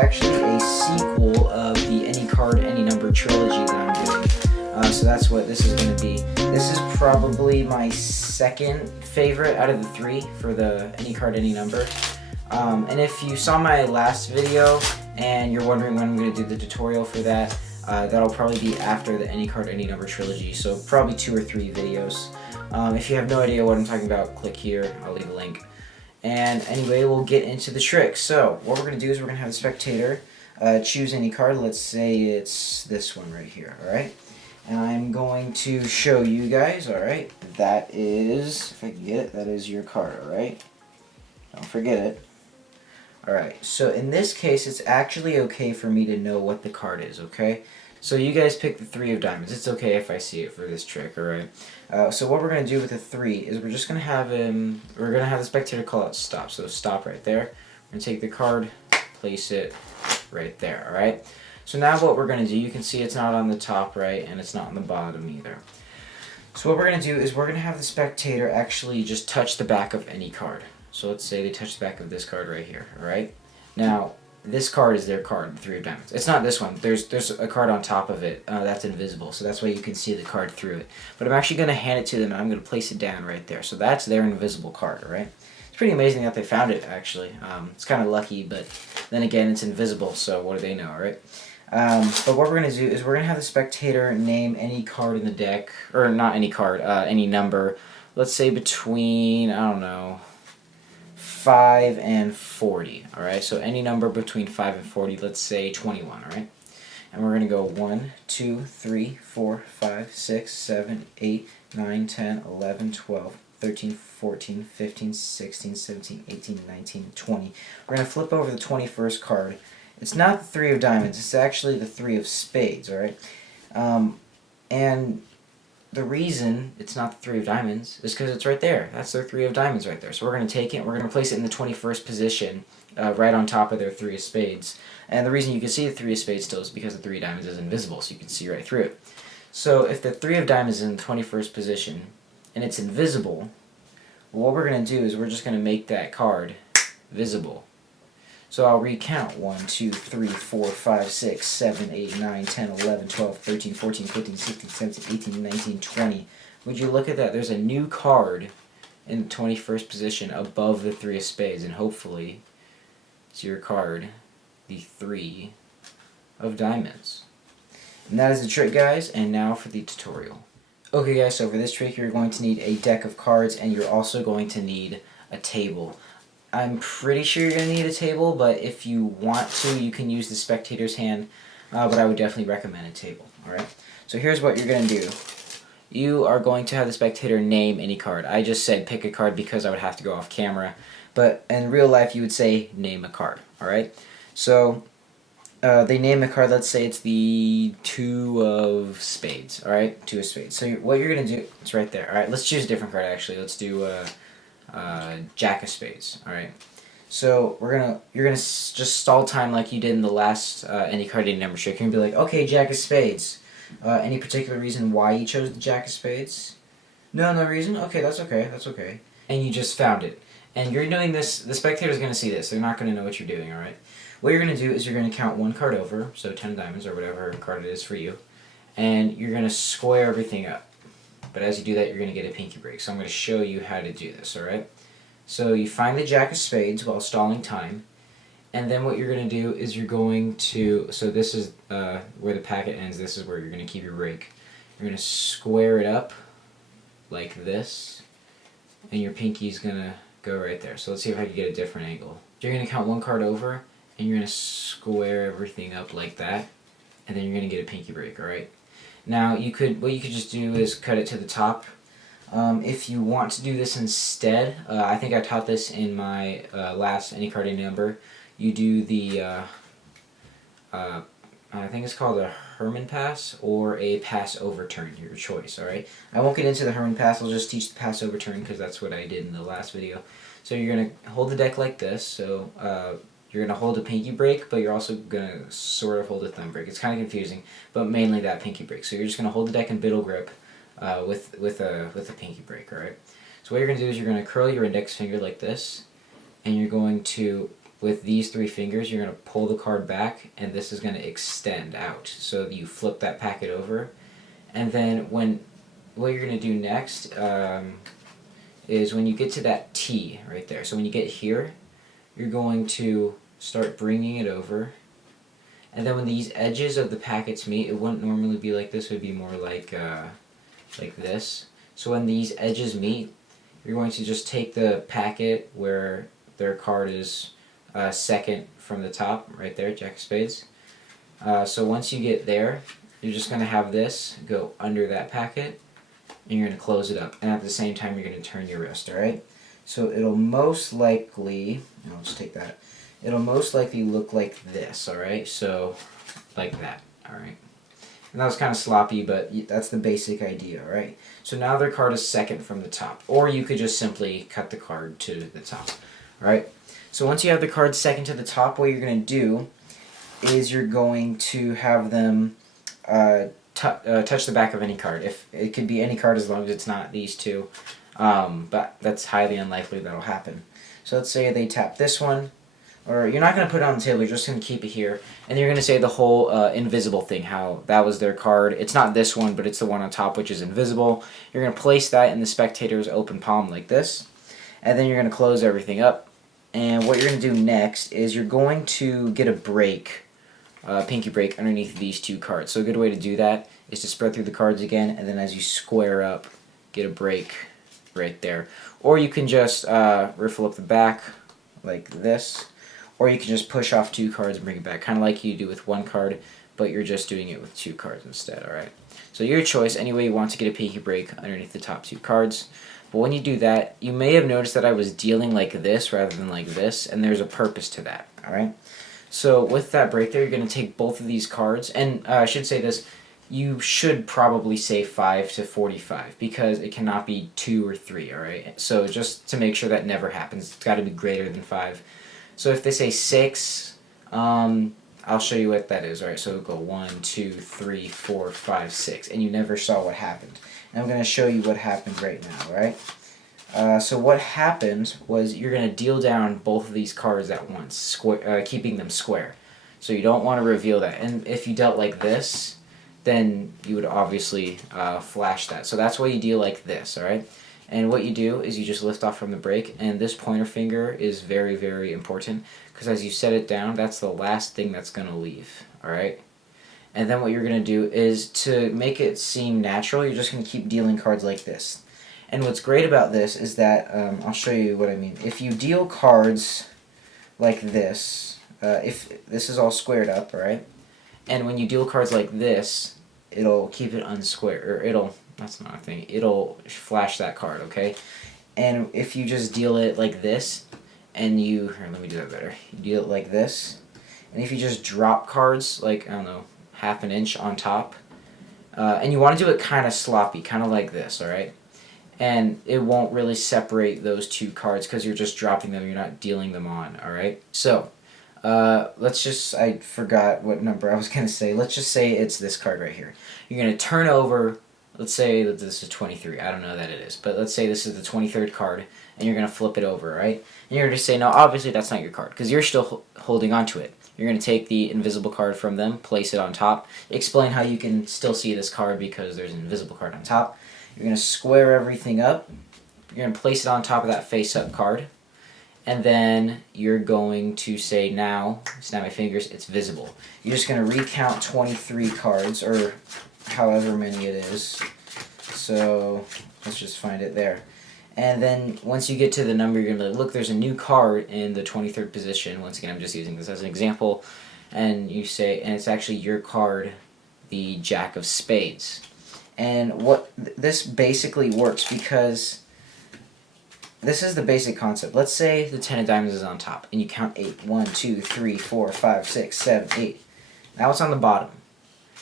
actually a sequel of the Any Card, Any Number trilogy that I'm doing. So that's what this is going to be. This is probably my second favorite out of the three for the Any Card, Any Number. And if you saw my last video and you're wondering when I'm going to do the tutorial for that, that'll probably be after the Any Card, Any Number trilogy, so probably 2 or 3 videos. If you have no idea what I'm talking about, click here, I'll leave a link. And anyway, we'll get into the trick. So what we're going to do is we're going to have the spectator choose any card. Let's say it's this one right here, alright? And I'm going to show you guys, alright? That is, if I can get it, that is your card, alright? Don't forget it. Alright, so in this case, it's actually okay for me to know what the card is, okay? So you guys pick the 3 of diamonds. It's okay if I see it for this trick, alright? So what we're going to do with the 3 is we're just going to have him, we're going to have the spectator call out stop. So stop right there. We're going to take the card, place it right there, alright? So now what we're going to do, you can see it's not on the top right, and it's not on the bottom either. So what we're going to do is we're going to have the spectator actually just touch the back of any card. So let's say they touch the back of this card right here, alright? Now, this card is their card, the 3 of diamonds. It's not this one. There's a card on top of it that's invisible, so that's why you can see the card through it. But I'm actually going to hand it to them, and I'm going to place it down right there. So that's their invisible card, alright? It's pretty amazing that they found it, actually. It's kind of lucky, but then again, it's invisible, so what do they know, alright? But what we're going to do is we're going to have the spectator name any card in the deck, or not any card, any number. Let's say between, I don't know, 5 and 40, alright? So any number between 5 and 40, let's say 21, alright? And we're going to go 1, 2, 3, 4, 5, 6, 7, 8, 9, 10, 11, 12, 13, 14, 15, 16, 17, 18, 19, 20. We're going to flip over the 21st card. It's not the 3 of diamonds, it's actually the 3 of spades, alright? And the reason it's not the 3 of diamonds is because it's right there. That's their 3 of diamonds right there. So we're going to take it and we're going to place it in the 21st position right on top of their 3 of spades. And the reason you can see the 3 of spades still is because the 3 of diamonds is invisible, so you can see right through it. So if the 3 of diamonds is in the 21st position and it's invisible, what we're going to do is we're just going to make that card visible. So I'll recount 1, 2, 3, 4, 5, 6, 7, 8, 9, 10, 11, 12, 13, 14, 15, 16, 17, 18, 19, 20. Would you look at that? There's a new card in the 21st position above the 3 of spades, and hopefully it's your card, the 3 of diamonds. And that is the trick, guys, and now for the tutorial. Okay guys, so for this trick you're going to need a deck of cards, and you're also going to need a table. I'm pretty sure you're going to need a table, but if you want to, you can use the spectator's hand, but I would definitely recommend a table, alright? So here's what you're going to do. You are going to have the spectator name any card. I just said pick a card because I would have to go off camera, but in real life you would say name a card, alright? So they name a card, let's say it's the 2 of spades, alright? 2 of spades. So what you're going to do, it's right there, alright? Let's choose a different card actually. Let's do Jack of spades, alright? So you're gonna just stall time like you did in the last any card any number trick. You're gonna be like, okay, Jack of spades. Any particular reason why you chose the Jack of spades? No reason? Okay, that's okay, that's okay. And you just found it. And you're doing this, the spectator's gonna see this. They're not gonna know what you're doing, alright? What you're gonna do is you're gonna count 1 card over, so 10 diamonds or whatever card it is for you, and you're gonna square everything up. But as you do that, you're going to get a pinky break. So I'm going to show you how to do this, alright? So you find the Jack of spades while stalling time. And then what you're going to do is you're going to, so this is where the packet ends. This is where you're going to keep your break. You're going to square it up like this. And your pinky's going to go right there. So let's see if I can get a different angle. You're going to count 1 card over. And you're going to square everything up like that. And then you're going to get a pinky break, alright? Now, what you could just do is cut it to the top. If you want to do this instead, I think I taught this in my last Any Card Any Number. You do the, I think it's called a Herman pass or a pass overturn, your choice, alright? I won't get into the Herman pass, I'll just teach the pass overturn because that's what I did in the last video. So you're going to hold the deck like this, so you're going to hold a pinky break, but you're also going to sort of hold a thumb break. It's kind of confusing, but mainly that pinky break. So you're just going to hold the deck in biddle grip with a pinky break, alright? So what you're going to do is you're going to curl your index finger like this, and you're going to with these three fingers, you're going to pull the card back, and this is going to extend out. So you flip that packet over, and then what you're going to do next is when you get to that T right there. So when you get here, you're going to start bringing it over, and then when these edges of the packets meet, it wouldn't normally be like this. It would be more like this. So when these edges meet, you're going to just take the packet where their card is second from the top, right there, Jack of Spades. So once you get there, you're just going to have this go under that packet, and you're going to close it up. And at the same time, you're going to turn your wrist, alright? So it'll most likely, I'll just take that, it'll most likely look like this, alright? So, like that, alright? And that was kind of sloppy, but that's the basic idea, alright? So now their card is second from the top. Or you could just simply cut the card to the top, alright? So once you have the card second to the top, what you're going to do is you're going to have them touch the back of any card. If it could be any card as long as it's not these two, but that's highly unlikely that'll happen. So let's say they tap this one, or you're not going to put it on the table, you're just going to keep it here, and you're going to say the whole invisible thing, how that was their card. It's not this one, but it's the one on top, which is invisible. You're going to place that in the spectator's open palm like this, and then you're going to close everything up. And what you're going to do next is you're going to get a break, pinky break, underneath these two cards. So a good way to do that is to spread through the cards again, and then as you square up, get a break right there. Or you can just riffle up the back like this, or you can just push off two cards and bring it back, kind of like you do with one card, but you're just doing it with two cards instead, alright? So your choice, any way you want to get a pinky break underneath the top two cards. But when you do that, you may have noticed that I was dealing like this rather than like this, and there's a purpose to that, alright? So with that break there, you're going to take both of these cards, and I should say this, you should probably say 5 to 45, because it cannot be 2 or 3, alright? So just to make sure that never happens, it's got to be greater than 5. So if they say 6, I'll show you what that is, alright? So it'll go 1, 2, 3, 4, 5, 6, and you never saw what happened. And I'm going to show you what happened right now, right? So what happened was you're going to deal down both of these cards at once, keeping them square. So you don't want to reveal that. And if you dealt like this, then you would obviously flash that. So that's why you deal like this, alright? And what you do is you just lift off from the break, and this pointer finger is very, very important, because as you set it down, that's the last thing that's going to leave, alright? And then what you're going to do is, to make it seem natural, you're just going to keep dealing cards like this. And what's great about this is that, I'll show you what I mean. If you deal cards like this, if this is all squared up, alright? And when you deal cards like this, it'll keep it unsquared, or that's not a thing, it'll flash that card, okay? And if you just deal it like this, and here, let me do that better. You deal it like this, and if you just drop cards, like, I don't know, half an inch on top, and you want to do it kind of sloppy, kind of like this, alright? And it won't really separate those two cards because you're just dropping them, you're not dealing them on, alright? So, let's just, I forgot what number I was going to say. Let's just say it's this card right here. You're going to turn over, let's say that this is 23. I don't know that it is, but let's say this is the 23rd card, and you're going to flip it over, right? And you're going to say, no, obviously that's not your card, because you're still holding on to it. You're going to take the invisible card from them, place it on top, explain how you can still see this card because there's an invisible card on top. You're going to square everything up. You're going to place it on top of that face-up card. And then you're going to say, now, snap my fingers, it's visible. You're just going to recount 23 cards, or however many it is. So, let's just find it there. And then once you get to the number, you're going to be like, look, there's a new card in the 23rd position. Once again, I'm just using this as an example. And you say, and it's actually your card, the Jack of Spades. And what this basically works, because this is the basic concept. Let's say the 10 of diamonds is on top, and you count 8. 1, 2, 3, 4, 5, 6, 7, 8. Now it's on the bottom.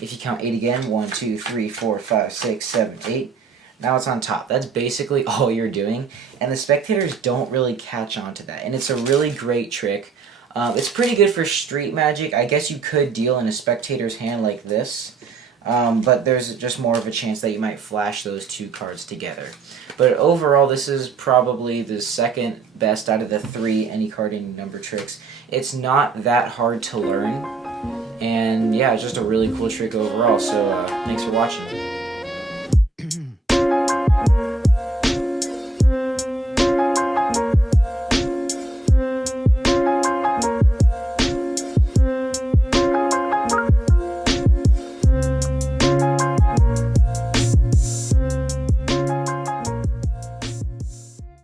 If you count 8 again, 1, 2, 3, 4, 5, 6, 7, 8. Now it's on top. That's basically all you're doing, and the spectators don't really catch on to that. And it's a really great trick. It's pretty good for street magic. I guess you could deal in a spectator's hand like this. but there's just more of a chance that you might flash those two cards together. But overall, this is probably the second best out of the 3 any carding number tricks. It's not that hard to learn, and yeah, it's just a really cool trick overall, so thanks for watching.